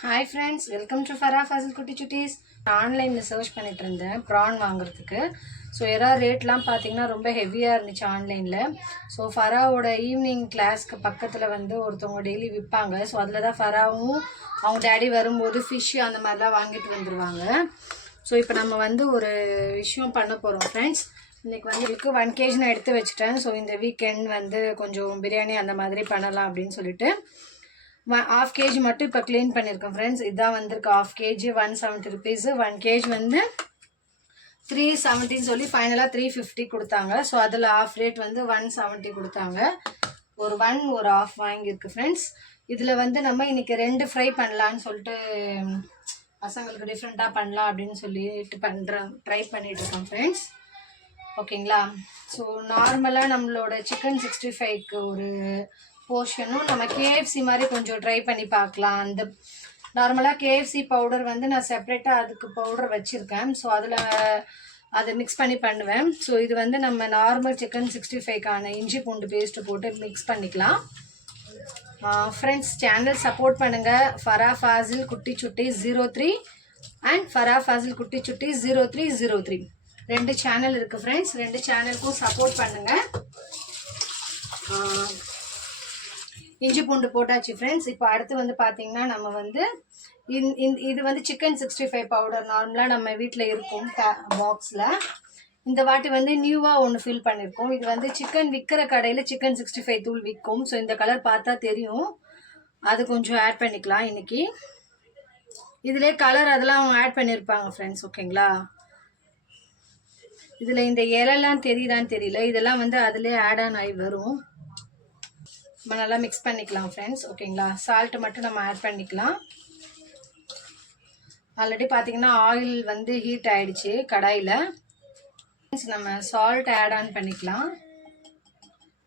Hi friends, welcome to Farah Fazil Kutti Chuttis. ஆன்லைனில் search பண்ணிட்டு இருந்தேன் ப்ரான் வாங்குறதுக்கு. ஸோ எதாவது ரேட்லாம் பார்த்தீங்கன்னா ரொம்ப ஹெவியாக இருந்துச்சு ஆன்லைனில். ஸோ ஃபராவோட ஈவினிங் கிளாஸ்க்கு பக்கத்தில் வந்து ஒருத்தவங்க டெய்லி விற்பாங்க. ஸோ அதில் தான் ஃபராவும் அவங்க டேடி வரும்போது ஃபிஷ்ஷு அந்த மாதிரிலாம் வாங்கிட்டு வந்துடுவாங்க. ஸோ இப்போ நம்ம வந்து ஒரு விஷயம் பண்ண போகிறோம் ஃப்ரெண்ட்ஸ். இன்றைக்கி வந்து இதுக்கு 1 kg நான் எடுத்து வச்சுட்டேன். ஸோ இந்த வீக்கெண்ட் வந்து கொஞ்சம் பிரியாணி அந்த மாதிரி பண்ணலாம் அப்படின்னு சொல்லிட்டு 1/2 kg மட்டும் இப்போ க்ளீன் பண்ணியிருக்கேன் ஃப்ரெண்ட்ஸ். இதான் வந்திருக்கு 1/2 kg 170 rupees. 1 kg வந்து 370 சொல்லி ஃபைனலாக 350 கொடுத்தாங்க. ஸோ அதில் ஆஃப் ரேட் வந்து 170 கொடுத்தாங்க. ஒரு 1 ஒரு ஆஃப் வாங்கியிருக்கு ஃப்ரெண்ட்ஸ். இதில் வந்து நம்ம இன்றைக்கி 2 ஃப்ரை பண்ணலான்னு சொல்லிட்டு பசங்களுக்கு டிஃப்ரெண்ட்டாக பண்ணலாம் அப்படின்னு சொல்லிட்டு ட்ரை பண்ணிகிட்ருக்கோம் ஃப்ரெண்ட்ஸ். ஓகேங்களா. ஸோ நார்மலாக நம்மளோட சிக்கன் 65க்கு ஒரு போர்ஷனும் நம்ம கேஎஃப்சி மாதிரி கொஞ்சம் ட்ரை பண்ணி பார்க்கலாம். அந்த நார்மலாக கேஎஃப்சி பவுடர் வந்து நான் செப்ரேட்டாக அதுக்கு பவுடர் வச்சுருக்கேன். ஸோ அதில் அதை மிக்ஸ் பண்ணி பண்ணுவேன். ஸோ இது வந்து நம்ம நார்மல் சிக்கன் 65க்கான இஞ்சி பூண்டு பேஸ்ட்டு போட்டு மிக்ஸ் பண்ணிக்கலாம். ஃப்ரெண்ட்ஸ் சேனல் சப்போர்ட் பண்ணுங்கள். ஃபரா ஃபாசில் குட்டி சுட்டி 03 அண்ட் ஃபரா ஃபாசில் குட்டி சுட்டி 0303 2 சேனல் இருக்குது ஃப்ரெண்ட்ஸ். 2 சேனலுக்கும் சப்போர்ட் பண்ணுங்கள். இஞ்சி பூண்டு போட்டாச்சு ஃப்ரெண்ட்ஸ். இப்போ அடுத்து வந்து பார்த்தீங்கன்னா நம்ம வந்து இது வந்து சிக்கன் 65 பவுடர் நார்மலாக நம்ம வீட்டில் இருக்கும் பாக்ஸில். இந்த வாட்டி வந்து நியூவாக ஒன்று ஃபில் பண்ணியிருக்கோம். இது வந்து சிக்கன் விற்கிற கடையில் சிக்கன் 65 தூள் விற்கும். ஸோ இந்த கலர் பார்த்தா தெரியும். அது கொஞ்சம் ஆட் பண்ணிக்கலாம் இன்றைக்கி. இதிலே கலர் அதெல்லாம் அவங்க ஆட் பண்ணியிருப்பாங்க ஃப்ரெண்ட்ஸ். ஓகேங்களா. இதில் இந்த இலைலாம் தெரியுதான்னு தெரியல. இதெல்லாம் வந்து அதிலே ஆட் ஆன் ஆகி வரும். நம்ம நல்லா மிக்ஸ் பண்ணிக்கலாம் ஃப்ரெண்ட்ஸ். ஓகேங்களா. சால்ட்டு மட்டும் நம்ம ஆட் பண்ணிக்கலாம். ஆல்ரெடி பார்த்தீங்கன்னா ஆயில் வந்து ஹீட் ஆகிடுச்சு கடாயில். நம்ம சால்ட் ஆட் ஆன் பண்ணிக்கலாம்.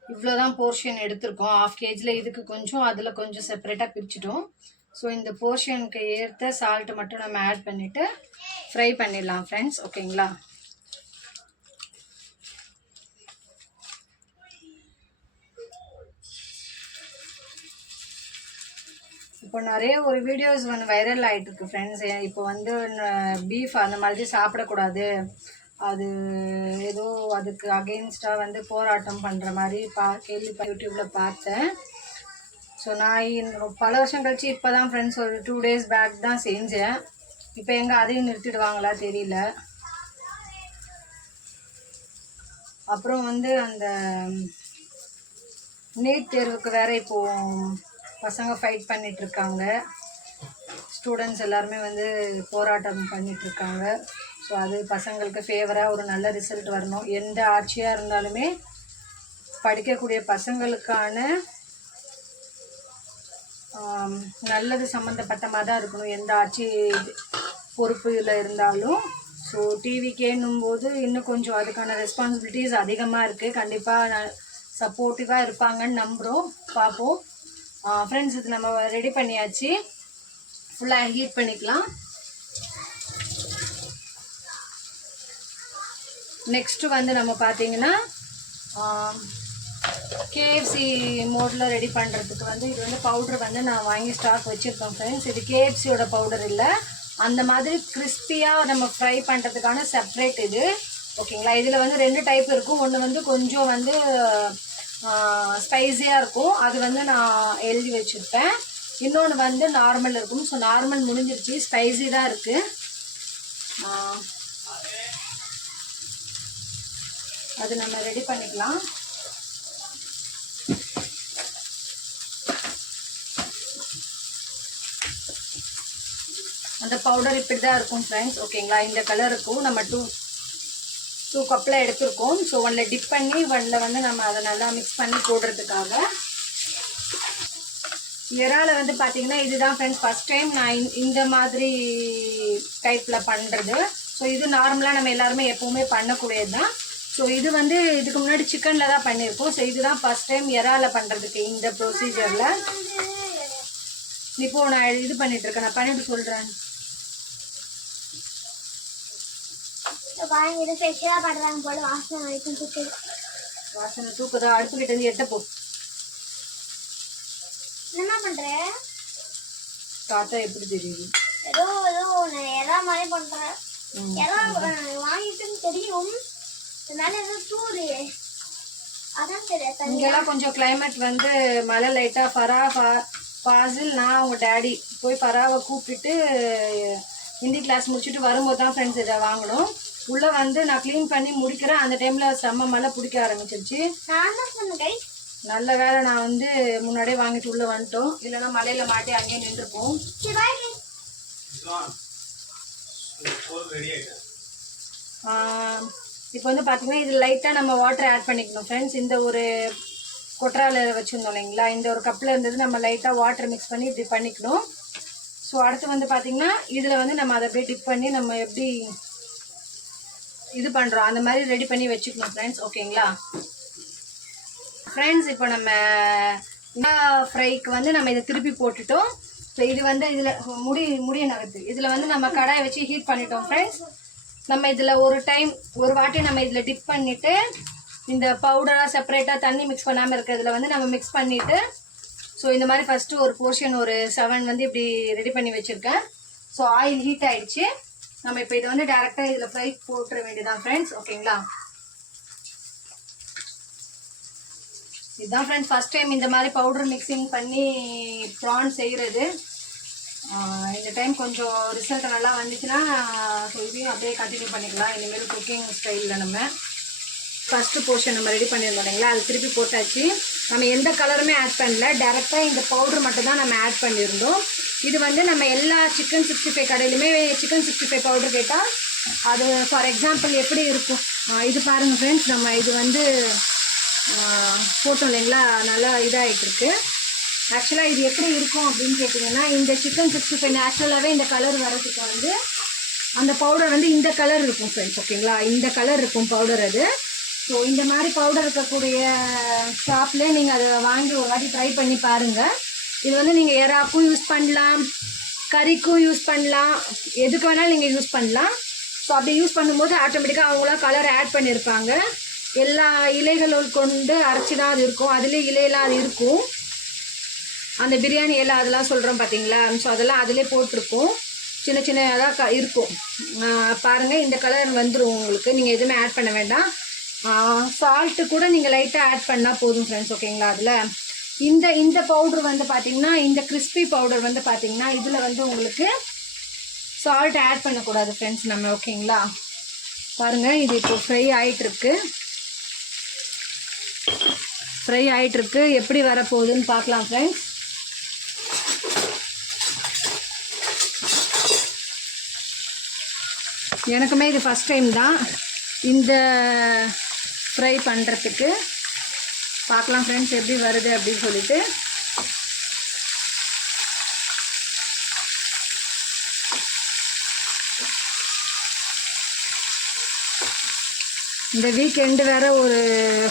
இவ்வளோதான் போர்ஷன் எடுத்திருக்கோம் 1/2 kgல. இதுக்கு கொஞ்சம் அதில் கொஞ்சம் செப்பரேட்டாக பிரிச்சுட்டோம். ஸோ இந்த போர்ஷனுக்கு ஏற்ற சால்ட்டு மட்டும் நம்ம ஆட் பண்ணிவிட்டு ஃப்ரை பண்ணிடலாம் ஃப்ரெண்ட்ஸ். ஓகேங்களா. இப்போ நிறைய ஒரு வீடியோஸ் வந்து வைரல் ஆகிட்டு இருக்கு ஃப்ரெண்ட்ஸ். இப்போ வந்து பீஃப் அந்த மாதிரி சாப்பிடக்கூடாது, அது ஏதோ அதுக்கு அகெயின்ஸ்டாக வந்து போராட்டம் பண்ணுற மாதிரி யூடியூப்பில் பார்த்தேன். ஸோ நான் பல வருஷம் கழிச்சு இப்போ தான் ஃப்ரெண்ட்ஸ் ஒரு 2 days பேக் தான் செஞ்சேன். இப்போ எங்கே அதையும் நிறுத்திடுவாங்களா தெரியல. அப்புறம் வந்து அந்த நீட் தேர்வுக்கு வேறு இப்போது பசங்க ஃபைட் பண்ணிகிட்ருக்காங்க. ஸ்டூடெண்ட்ஸ் எல்லாருமே வந்து போராட்டம் பண்ணிகிட்ருக்காங்க. ஸோ அது பசங்களுக்கு ஃபேவராக ஒரு நல்ல ரிசல்ட் வரணும். எந்த ஆட்சியாக இருந்தாலுமே படிக்கக்கூடிய பசங்களுக்கான நல்லது சம்மந்தப்பட்டமாக தான் இருக்கணும், எந்த ஆட்சி பொறுப்பில் இருந்தாலும். ஸோ டிவிக்கேன்னும் போது இன்னும் கொஞ்சம் அதுக்கான ரெஸ்பான்சிபிலிட்டிஸ் அதிகமாக இருக்குது. கண்டிப்பாக சப்போர்ட்டிவாக இருப்பாங்கன்னு நம்புகிறோம். பார்ப்போம் ஃப்ரெண்ட்ஸ். இது நம்ம ரெடி பண்ணியாச்சு. ஃபுல்லாக ஹீட் பண்ணிக்கலாம். நெக்ஸ்ட்டு வந்து நம்ம பார்த்தீங்கன்னா கேஎஃப்சி மோடில் ரெடி பண்ணுறதுக்கு வந்து இது வந்து பவுடர் வந்து நான் வாங்கி ஸ்டாக் வச்சுருக்கேன் ஃப்ரெண்ட்ஸ். இது கேஎஃப்சியோட பவுடர் இல்லை, அந்த மாதிரி கிறிஸ்பியாக நம்ம ஃப்ரை பண்ணுறதுக்கான செப்ரேட் இது. ஓகேங்களா. இதில் வந்து 2 டைப் இருக்கும். ஒன்று வந்து கொஞ்சம் வந்து ஸ்பைஸியாக இருக்கும், அது வந்து நான் எழுதி வச்சுருப்பேன். இன்னொன்று வந்து நார்மல் இருக்கும். ஸோ நார்மல் முடிஞ்சிருச்சு, ஸ்பைசி தான் இருக்குது. அது நம்ம ரெடி பண்ணிக்கலாம். அந்த பவுடர் இப்படி தான் இருக்கும் ஃப்ரெண்ட்ஸ். ஓகேங்களா. இந்த கலர் இருக்கும். நம்ம 2 கப்பில் எடுத்துருக்கோம். ஸோ 1ல் டிப் பண்ணி 1ல் வந்து நம்ம அதை நல்லா மிக்ஸ் பண்ணி போடுறதுக்காக. இறால வந்து பார்த்தீங்கன்னா இதுதான் ஃப்ரெண்ட்ஸ் ஃபஸ்ட் டைம் நான் இந்த மாதிரி டைப்பில் பண்ணுறது. ஸோ இது நார்மலாக நம்ம எல்லாருமே எப்போவுமே பண்ணக்கூடியது தான். ஸோ இது வந்து இதுக்கு முன்னாடி சிக்கனில் தான் பண்ணியிருக்கோம். ஸோ இதுதான் ஃபஸ்ட் டைம் இறால பண்ணுறதுக்கு இந்த ப்ரொசீஜரில். இப்போது நான் இது பண்ணிகிட்ருக்கேன். நான் பண்ணிவிட்டு சொல்கிறேன். வாசனை தூக்குதா? அடுப்புக்கிட்ட இருந்து எட்ட போ. என்ன பண்ற? பார்த்தா எப்படி தெரியுது? ஏதோ ஏதோ எறா மாதிரி பண்றேன். எறா வாங்கிட்டுன்னு தெரியும். அதனால ஏதோ டூரு அதான் தெரியும். இங்கெல்லாம் கொஞ்சம் கிளைமேட் வந்து மழை லைட்டா. ஃபாசில் நான் அவங்க டேடி போய் ஃபராவை கூப்பிட்டுட்டு ஹிந்தி கிளாஸ் முடிச்சுட்டு வரும்போது தான் ஃப்ரெண்ட்ஸ் இதை வாங்கணும். உள்ள வந்து நான் க்ளீன் பண்ணி முடிக்கிறேன். அந்த டைம்ல செம்ம மழை பிடிக்க ஆரம்பிச்சிருச்சு. நல்ல வேலை நான் வந்து முன்னாடியே வாங்கிட்டு உள்ள வந்துட்டோம். இல்லைன்னா மழையில மாட்டி அங்கேயே நின்றுப்போம். இப்போ வந்து பார்த்தீங்கன்னா இது லைட்டாக நம்ம வாட்டர் ஆட் பண்ணிக்கணும் ஃப்ரெண்ட்ஸ். இந்த ஒரு கொட்டரால வச்சுருந்தோம் இல்லைங்களா, இந்த ஒரு கப்பில் இருந்தது நம்ம லைட்டாக வாட்டர் மிக்ஸ் பண்ணி இப்படி பண்ணிக்கணும். ஸோ அடுத்து வந்து பார்த்திங்கன்னா இதில் வந்து நம்ம அதை அப்படியே டிப் பண்ணி நம்ம எப்படி இது பண்ணுறோம் அந்த மாதிரி ரெடி பண்ணி வச்சுக்கணும் ஃப்ரெண்ட்ஸ். ஓகேங்களா ஃப்ரெண்ட்ஸ், இப்போ நம்ம ஃப்ரைக்கு வந்து நம்ம இதை திருப்பி போட்டுட்டோம். ஸோ இது வந்து இதில் முடிய நகர்த்து. இதில் வந்து நம்ம கடாயை வச்சு ஹீட் பண்ணிட்டோம் ஃப்ரெண்ட்ஸ். நம்ம இதில் ஒரு வாட்டி நம்ம இதில் டிப் பண்ணிவிட்டு இந்த பவுடராக செப்பரேட்டாக தண்ணி மிக்ஸ் பண்ணாமல் இருக்கிறதுல வந்து நம்ம மிக்ஸ் பண்ணிவிட்டு ஸோ இந்த மாதிரி ஃபஸ்ட்டு ஒரு போர்ஷன் ஒரு 7 வந்து இப்படி ரெடி பண்ணி வச்சுருக்கேன். ஸோ ஆயில் ஹீட் ஆகிடுச்சு. நம்ம இப்போ இதை வந்து டேரெக்டாக இதில் ஃப்ரை போட்டுற வேண்டியதான் ஃப்ரெண்ட்ஸ். ஓகேங்களா, இதுதான் ஃப்ரெண்ட்ஸ் ஃபஸ்ட் டைம் இந்த மாதிரி பவுடர் மிக்சிங் பண்ணி ப்ரான் செய்கிறது. இந்த டைம் கொஞ்சம் ரிசல்ட் நல்லா வந்துச்சுன்னா ஸோ இதையும் அப்படியே கண்டினியூ பண்ணிக்கலாம். இனிமேல் குக்கிங் ஸ்டைலில் நம்ம ஃபஸ்ட்டு போர்ஷன் நம்ம ரெடி பண்ணியிருந்தோம் இல்லைங்களா, அது திருப்பி போட்டாச்சு. நம்ம எந்த கலருமே ஆட் பண்ணல, டேரெக்டாக இந்த பவுடர் மட்டும் தான் நம்ம ஆட் பண்ணியிருந்தோம். இது வந்து நம்ம எல்லா சிக்கன் 65 கடையிலுமே சிக்கன் 65 பவுடர் கேட்டால் அது ஃபார் எக்ஸாம்பிள் எப்படி இருக்கும் இது பாருங்கள் ஃப்ரெண்ட்ஸ். நம்ம இது வந்து போட்டோம் இல்லைங்களா, நல்லா இதாகிட்டுருக்கு. ஆக்சுவலாக இது எப்படி இருக்கும் அப்படின்னு கேட்டிங்கன்னா, இந்த சிக்கன் 65 நேச்சுரலாகவே இந்த கலர் வரதுக்கு வந்து அந்த பவுடர் வந்து இந்த கலர் இருக்கும் ஃப்ரெண்ட்ஸ். ஓகேங்களா, இந்த கலர் இருக்கும் பவுடர் அது. ஸோ இந்த மாதிரி பவுடர் இருக்கக்கூடிய ஷாப்லேயே நீங்கள் அதை வாங்கி ஒரு வாட்டி ட்ரை பண்ணி பாருங்கள். இது வந்து நீங்கள் எறாக்கும் யூஸ் பண்ணலாம், கறிக்கும் யூஸ் பண்ணலாம், எதுக்கு வேணாலும் நீங்கள் யூஸ் பண்ணலாம். ஸோ அப்படி யூஸ் பண்ணும்போது ஆட்டோமேட்டிக்காக அவங்களாம் கலர் ஆட் பண்ணியிருப்பாங்க. எல்லா இலைகளும் கொண்டு அரைச்சி தான் அது இருக்கும். அதுலேயே இலையெல்லாம் அது இருக்கும். அந்த பிரியாணி இலை அதெல்லாம் சொல்கிறோம் பார்த்தீங்களா, ஸோ அதெல்லாம் அதிலே போட்டிருக்கும். சின்ன சின்னதாக இருக்கும் பாருங்கள். இந்த கலர் வந்துடும் உங்களுக்கு. நீங்கள் எதுவுமே ஆட் பண்ண வேண்டாம். சால்ட்டு கூட நீங்கள் லைட்டாக ஆட் பண்ணால் போதும் ஃப்ரெண்ட்ஸ். ஓகேங்களா, அதில் இந்த பவுடர் வந்து பார்த்திங்கன்னா, இந்த கிறிஸ்பி பவுடர் வந்து பார்த்திங்கன்னா இதில் வந்து உங்களுக்கு சால்ட் ஆட் பண்ணக்கூடாது ஃப்ரெண்ட்ஸ் நம்ம. ஓகேங்களா, பாருங்கள் இது இப்போ ஃப்ரை ஆகிட்டுருக்கு. எப்படி வரப்போகுதுன்னு பார்க்கலாம் ஃப்ரெண்ட்ஸ். எனக்குமே இது ஃபஸ்ட் டைம் தான் இந்த ஃப்ரை பண்ணுறதுக்கு. பார்க்கலாம் ஃப்ரெண்ட்ஸ் எப்படி வருது அப்படின்னு சொல்லிட்டு. இந்த வீக்கெண்டு வேறு ஒரு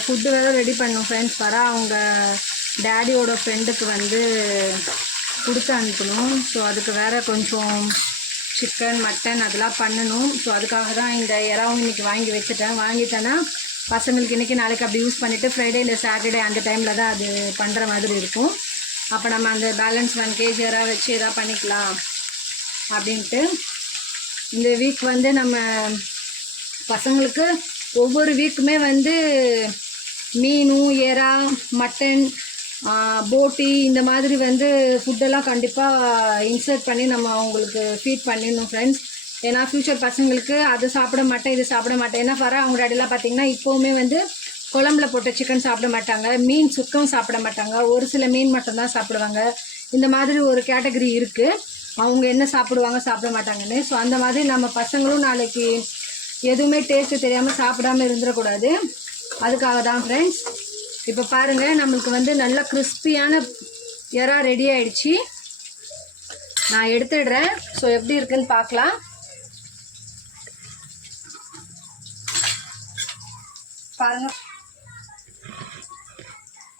ஃபுட்டு வேறு ரெடி பண்ணோம் ஃப்ரெண்ட்ஸ். அவங்க டேடியோட ஃப்ரெண்டுக்கு வந்து கொடுத்து அனுப்பணும். ஸோ அதுக்கு வேறு கொஞ்சம் சிக்கன் மட்டன் அதெல்லாம் பண்ணணும். ஸோ அதுக்காக தான் இந்த இறாவும் இன்றைக்கி வாங்கிட்டேன்னா பசங்களுக்கு இன்றைக்கி நாளைக்கு அப்படி யூஸ் பண்ணிவிட்டு ஃப்ரைடே இல்லை சாட்டர்டே அந்த டைமில் தான் அது பண்ணுற மாதிரி இருக்கும். அப்போ நம்ம அந்த பேலன்ஸ் 1 kg இறா வச்சு எதாவது பண்ணிக்கலாம் அப்படின்ட்டு. இந்த வீக் வந்து நம்ம பசங்களுக்கு ஒவ்வொரு வீக்குமே வந்து மீன், எறா, மட்டன், போட்டி இந்த மாதிரி வந்து ஃபுட்டெல்லாம் கண்டிப்பாக இன்சர்ட் பண்ணி நம்ம அவங்களுக்கு ஃபீட் பண்ணிடணும் ஃப்ரெண்ட்ஸ். ஏன்னா ஃப்யூச்சர் பசங்களுக்கு அது சாப்பிட மாட்டேன் இது சாப்பிட மாட்டேன். ஏன்னா அவங்க டேடிலாம் பார்த்திங்கன்னா இப்போவுமே வந்து குழம்புல போட்ட சிக்கன் சாப்பிட மாட்டாங்க, மீன் சுத்தம் சாப்பிட மாட்டாங்க, ஒரு சில மீன் மட்டும்தான் சாப்பிடுவாங்க. இந்த மாதிரி ஒரு கேட்டகரி இருக்குது, அவங்க என்ன சாப்பிடுவாங்க சாப்பிட மாட்டாங்கன்னு. ஸோ அந்த மாதிரி நம்ம பசங்களும் நாளைக்கு எதுவுமே டேஸ்ட்டு தெரியாமல் சாப்பிடாமல் இருந்துடக்கூடாது. அதுக்காக தான் ஃப்ரெண்ட்ஸ். இப்போ பாருங்கள் நம்மளுக்கு வந்து நல்லா கிறிஸ்பியான எறா ரெடி ஆகிடுச்சு. நான் எடுத்துடுறேன். ஸோ எப்படி இருக்குன்னு பார்க்கலாம்.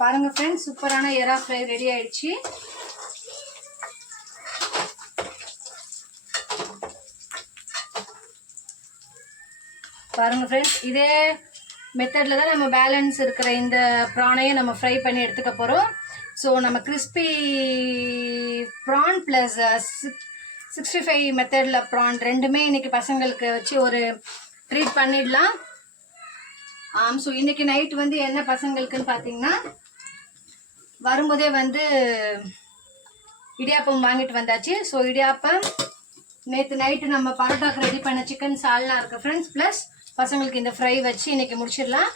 பாருங்கள் ஃப்ரெண்ட்ஸ், சூப்பரான எறா ஃப்ரை ரெடி ஆகிடுச்சு. பாருங்கள் ஃப்ரெண்ட்ஸ், இதே மெத்தடில் தான் நம்ம பேலன்ஸ் இருக்கிற இந்த ப்ரானையும் நம்ம ஃப்ரை பண்ணி எடுத்துக்க போகிறோம். ஸோ நம்ம கிறிஸ்பி ப்ரான் ப்ளஸ் 65 மெத்தடில் ப்ரான் ரெண்டுமே இன்னைக்கு பசங்களுக்கு வச்சு ஒரு ட்ரீட் பண்ணிடலாம். ஸோ இன்னைக்கு நைட் வந்து என்ன பசங்களுக்குன்னு பார்த்தீங்கன்னா, வரும்போதே வந்து இடியாப்பம் வாங்கிட்டு வந்தாச்சு. ஸோ இடியாப்பம் நேற்று நைட்டு நம்ம பரோட்டாக்கு ரெடி பண்ண சிக்கன் சால்னா இருக்குது ஃப்ரெண்ட்ஸ். ப்ளஸ் பசங்களுக்கு இந்த ஃப்ரை வச்சு இன்னைக்கு முடிச்சிடலாம்.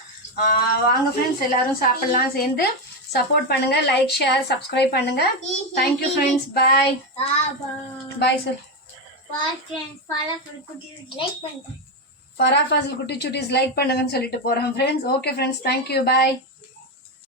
வாங்க ஃப்ரெண்ட்ஸ், எல்லாரும் சாப்பிடலாம் சேர்ந்து. சப்போர்ட் பண்ணுங்க, லைக் ஷேர் சப்ஸ்கிரைப் பண்ணுங்க. தேங்க்யூ ஃப்ரெண்ட்ஸ், பாய் பாய் சார். ஃபரா ஃபாசில் குட்டி சுட்டீஸ் லைக் பண்ணுங்கன்னு சொல்லிட்டு போகிறேன் ஃப்ரெண்ட்ஸ். ஓகே ஃப்ரெண்ட்ஸ், தேங்க்யூ, பாய்.